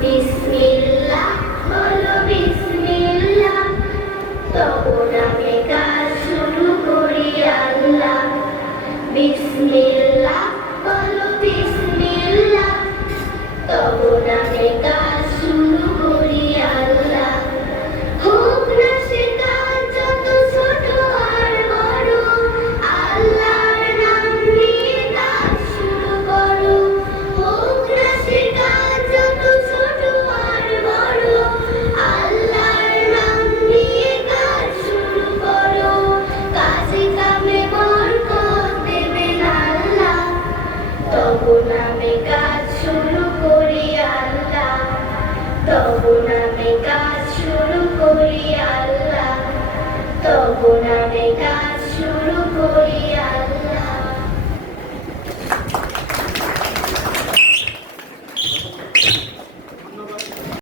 বিসমিল্লাহ বলো বিসমিল্লাহ। তখন আমি কাজ শুরু করি আল্লাহ। বিসমিল্লাহ তবু নামে কাজ শুরু করি আল্লাহ। তবু নামে কাজ শুরু করি আল্লাহ। তবু নামে কাজ শুরু করি